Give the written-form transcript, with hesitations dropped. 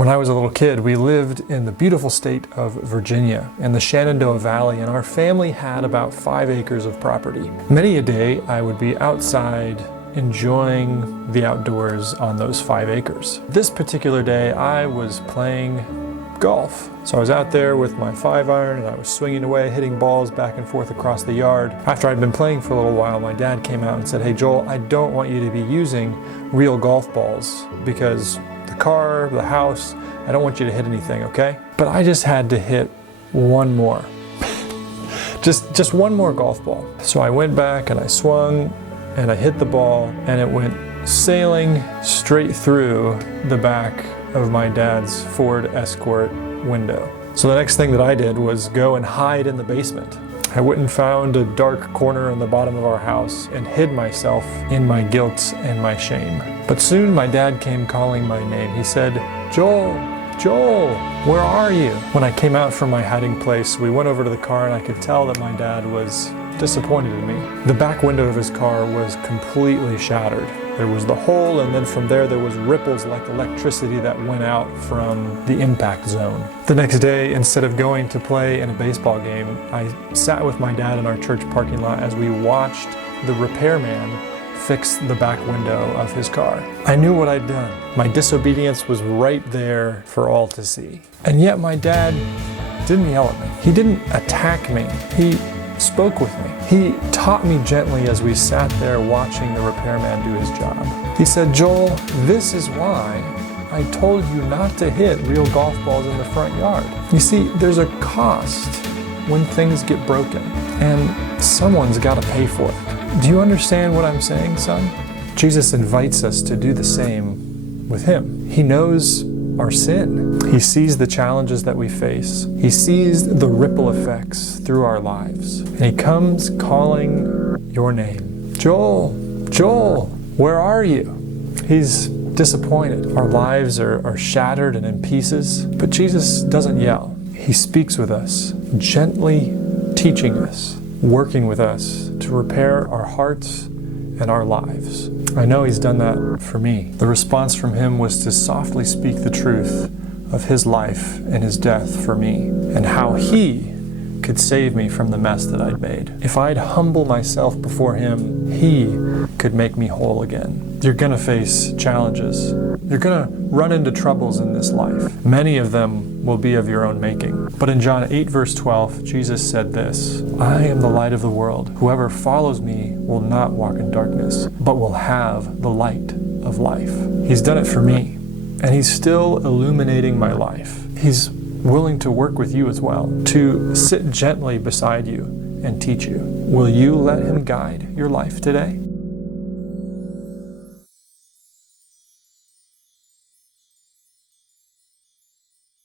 When I was a little kid, we lived in the beautiful state of Virginia in the Shenandoah Valley, and our family had about 5 acres of property. Many a day I would be outside enjoying the outdoors on those 5 acres. This particular day I was playing golf. So I was out there with my 5-iron and I was swinging away, hitting balls back and forth across the yard. After I'd been playing for a little while, my dad came out and said, "Hey Joel, I don't want you to be using real golf balls because the car, the house, I don't want you to hit anything, okay?" But I just had to hit one more. just one more golf ball. So I went back and I swung and I hit the ball and it went sailing straight through the back of my dad's Ford Escort window. So the next thing that I did was go and hide in the basement. I went and found a dark corner in the bottom of our house and hid myself in my guilt and my shame. But soon my dad came calling my name. He said, "Joel, Joel, where are you?" When I came out from my hiding place, we went over to the car and I could tell that my dad was disappointed in me. The back window of his car was completely shattered. There was the hole, and then from there was ripples like electricity that went out from the impact zone. The next day, instead of going to play in a baseball game, I sat with my dad in our church parking lot as we watched the repairman fix the back window of his car. I knew what I'd done. My disobedience was right there for all to see. And yet my dad didn't yell at me. He didn't attack me. He spoke with me. He taught me gently as we sat there watching the repairman do his job. He said, "Joel, this is why I told you not to hit real golf balls in the front yard. You see, there's a cost when things get broken, and someone's got to pay for it. Do you understand what I'm saying, son?" Jesus invites us to do the same with him. He knows our sin. He sees the challenges that we face. He sees the ripple effects through our lives. And he comes calling your name. "Joel, Joel, where are you?" He's disappointed. Our lives are shattered and in pieces. But Jesus doesn't yell. He speaks with us, gently teaching us, working with us to repair our hearts and our lives. I know he's done that for me. The response from him was to softly speak the truth of his life and his death for me, and how he could save me from the mess that I'd made. If I'd humble myself before him, he could make me whole again. You're gonna face challenges. You're gonna run into troubles in this life. Many of them will be of your own making. But in John 8 verse 12, Jesus said this, "I am the light of the world. Whoever follows me will not walk in darkness, but will have the light of life." He's done it for me, and he's still illuminating my life. He's willing to work with you as well, to sit gently beside you and teach you. Will you let him guide your life today?